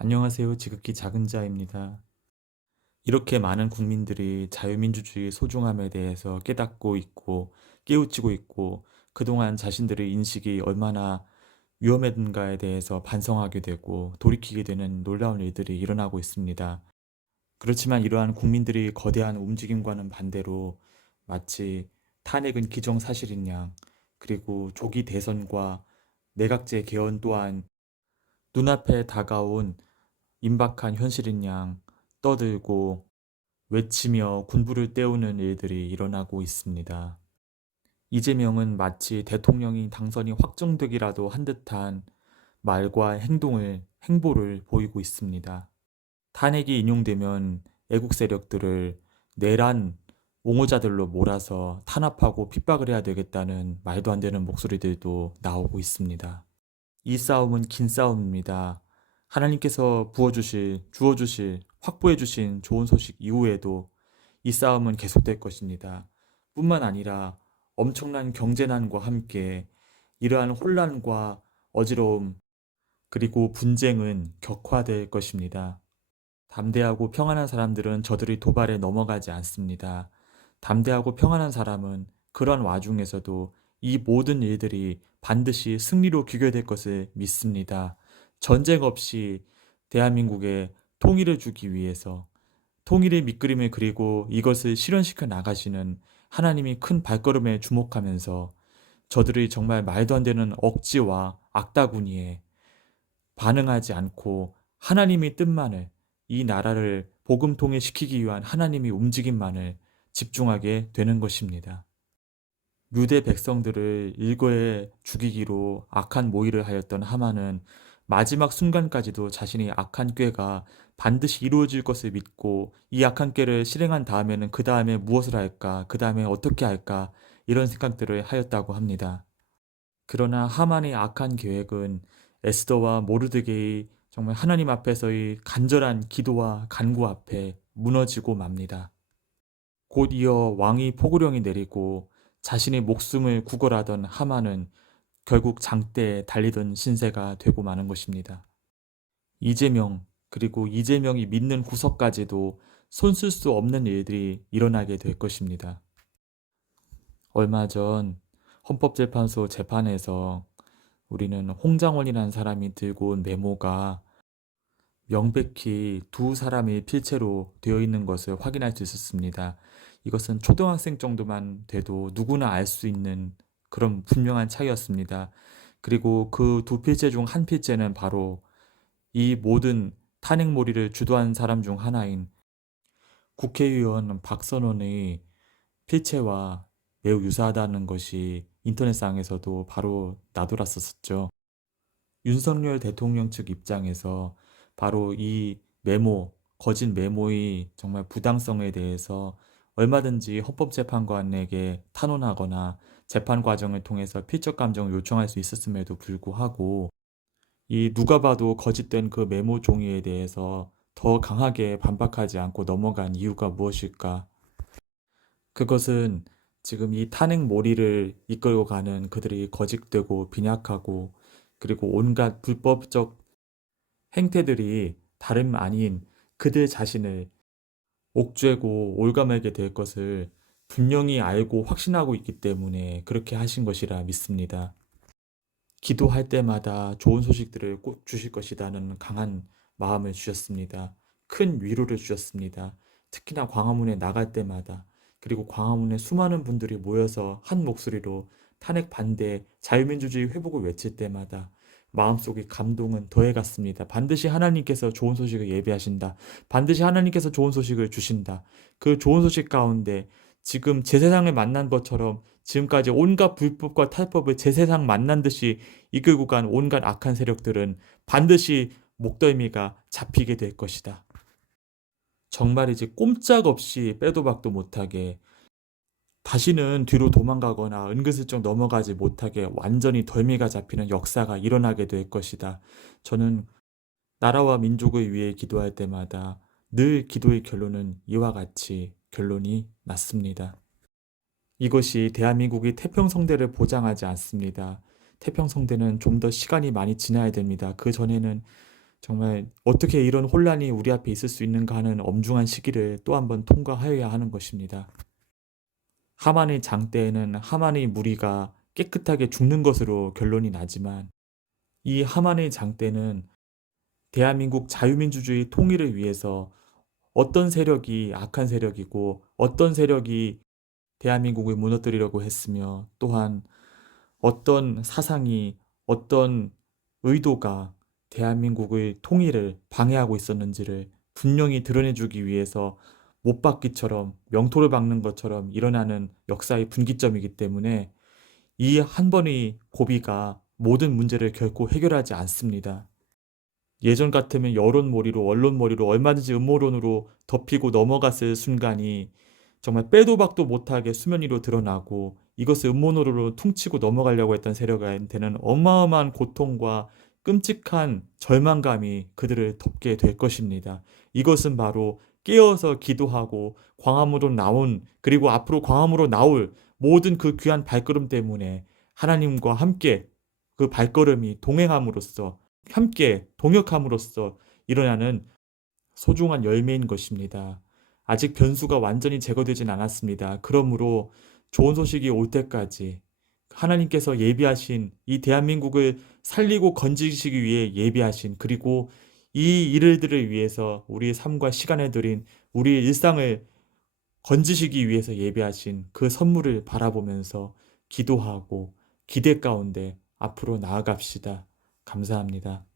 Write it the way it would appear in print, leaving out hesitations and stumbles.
안녕하세요. 지극히 작은 자입니다. 이렇게 많은 국민들이 자유민주주의의 소중함에 대해서 깨닫고 있고 깨우치고 있고 그동안 자신들의 인식이 얼마나 위험했는가에 대해서 반성하게 되고 돌이키게 되는 놀라운 일들이 일어나고 있습니다. 그렇지만 이러한 국민들의 거대한 움직임과는 반대로 마치 탄핵은 기정사실인 양, 그리고 조기 대선과 내각제 개헌 또한 눈앞에 다가온 임박한 현실인 양 떠들고 외치며 군부를 때우는 일들이 일어나고 있습니다. 이재명은 마치 대통령이 당선이 확정되기라도 한 듯한 말과 행보를 보이고 있습니다. 탄핵이 인용되면 애국 세력들을 내란 옹호자들로 몰아서 탄압하고 핍박을 해야 되겠다는 말도 안 되는 목소리들도 나오고 있습니다. 이 싸움은 긴 싸움입니다. 하나님께서 주어주실, 확보해주신 좋은 소식 이후에도 이 싸움은 계속될 것입니다. 뿐만 아니라 엄청난 경제난과 함께 이러한 혼란과 어지러움, 그리고 분쟁은 격화될 것입니다. 담대하고 평안한 사람들은 저들의 도발에 넘어가지 않습니다. 담대하고 평안한 사람은 그런 와중에서도 이 모든 일들이 반드시 승리로 귀결될 것을 믿습니다. 전쟁 없이 대한민국에 통일을 주기 위해서 통일의 밑그림을 그리고 이것을 실현시켜 나가시는 하나님이 큰 발걸음에 주목하면서 저들의 정말 말도 안 되는 억지와 악다구니에 반응하지 않고 하나님의 뜻만을, 이 나라를 복음통일 시키기 위한 하나님의 움직임만을 집중하게 되는 것입니다. 유대 백성들을 일거에 죽이기로 악한 모의를 하였던 하만은 마지막 순간까지도 자신의 악한 꾀가 반드시 이루어질 것을 믿고 이 악한 꾀를 실행한 다음에는 그 다음에 무엇을 할까, 그 다음에 어떻게 할까, 이런 생각들을 하였다고 합니다. 그러나 하만의 악한 계획은 에스더와 모르드게의 정말 하나님 앞에서의 간절한 기도와 간구 앞에 무너지고 맙니다. 곧 이어 왕이 포고령이 내리고 자신의 목숨을 구걸하던 하만은 결국 장대에 달리던 신세가 되고 마는 것입니다. 그리고 이재명이 믿는 구석까지도 손쓸 수 없는 일들이 일어나게 될 것입니다. 얼마 전 헌법재판소 재판에서 우리는 홍장원이라는 사람이 들고 온 메모가 명백히 두 사람의 필체로 되어 있는 것을 확인할 수 있었습니다. 이것은 초등학생 정도만 돼도 누구나 알 수 있는 그런 분명한 차이였습니다. 그리고 그 두 필체 중 한 필체는 바로 이 모든 탄핵몰이를 주도한 사람 중 하나인 국회의원 박선원의 필체와 매우 유사하다는 것이 인터넷상에서도 바로 나돌았었죠. 윤석열 대통령 측 입장에서 바로 이 거짓 메모의 정말 부당성에 대해서 얼마든지 헌법재판관에게 탄원하거나 재판 과정을 통해서 필적 감정을 요청할 수 있었음에도 불구하고 이 누가 봐도 거짓된 그 메모 종이에 대해서 더 강하게 반박하지 않고 넘어간 이유가 무엇일까? 그것은 지금 이 탄핵 몰이를 이끌고 가는 그들이 거짓되고 빈약하고 그리고 온갖 불법적 행태들이 다름 아닌 그들 자신을 옥죄고 올가매게 될 것을 분명히 알고 확신하고 있기 때문에 그렇게 하신 것이라 믿습니다. 기도할 때마다 좋은 소식들을 꼭 주실 것이라는 강한 마음을 주셨습니다. 큰 위로를 주셨습니다. 특히나 광화문에 나갈 때마다 그리고 광화문에 수많은 분들이 모여서 한 목소리로 탄핵 반대, 자유민주주의 회복을 외칠 때마다 마음속에 감동은 더해갔습니다. 반드시 하나님께서 좋은 소식을 예비하신다. 반드시 하나님께서 좋은 소식을 주신다. 그 좋은 소식 가운데 지금 제 세상을 만난 것처럼 지금까지 온갖 불법과 탈법을 제 세상 만난 듯이 이끌고 간 온갖 악한 세력들은 반드시 목덜미가 잡히게 될 것이다. 정말이지 꼼짝없이 빼도 박도 못하게 다시는 뒤로 도망가거나 은근슬쩍 넘어가지 못하게 완전히 덜미가 잡히는 역사가 일어나게 될 것이다. 저는 나라와 민족을 위해 기도할 때마다 늘 기도의 결론은 이와 같이 결론이 났습니다. 이것이 대한민국이 태평성대를 보장하지 않습니다. 태평성대는 좀 더 시간이 많이 지나야 됩니다. 그 전에는 정말 어떻게 이런 혼란이 우리 앞에 있을 수 있는가 하는 엄중한 시기를 또 한번 통과하여야 하는 것입니다. 하만의 장 때에는 하만의 무리가 깨끗하게 죽는 것으로 결론이 나지만 이 하만의 장 때는 대한민국 자유민주주의 통일을 위해서 어떤 세력이 악한 세력이고 어떤 세력이 대한민국을 무너뜨리려고 했으며 또한 어떤 사상이 어떤 의도가 대한민국의 통일을 방해하고 있었는지를 분명히 드러내주기 위해서 못박기처럼 명토를 박는 것처럼 일어나는 역사의 분기점이기 때문에 이 한 번의 고비가 모든 문제를 결코 해결하지 않습니다. 예전 같으면 여론몰이로 언론몰이로 얼마든지 음모론으로 덮이고 넘어갔을 순간이 정말 빼도 박도 못하게 수면 위로 드러나고 이것을 음모론으로 퉁치고 넘어가려고 했던 세력한테는 어마어마한 고통과 끔찍한 절망감이 그들을 덮게 될 것입니다. 이것은 바로 깨어서 기도하고 광화문으로 나온 그리고 앞으로 광화문으로 나올 모든 그 귀한 발걸음 때문에 하나님과 함께 그 발걸음이 동행함으로써 함께 동역함으로써 일어나는 소중한 열매인 것입니다. 아직 변수가 완전히 제거되진 않았습니다. 그러므로 좋은 소식이 올 때까지 하나님께서 예비하신 이 대한민국을 살리고 건지시기 위해 예비하신 그리고 이 일들을 위해서 우리의 삶과 시간을 들인 우리의 일상을 건지시기 위해서 예비하신 그 선물을 바라보면서 기도하고 기대 가운데 앞으로 나아갑시다. 감사합니다.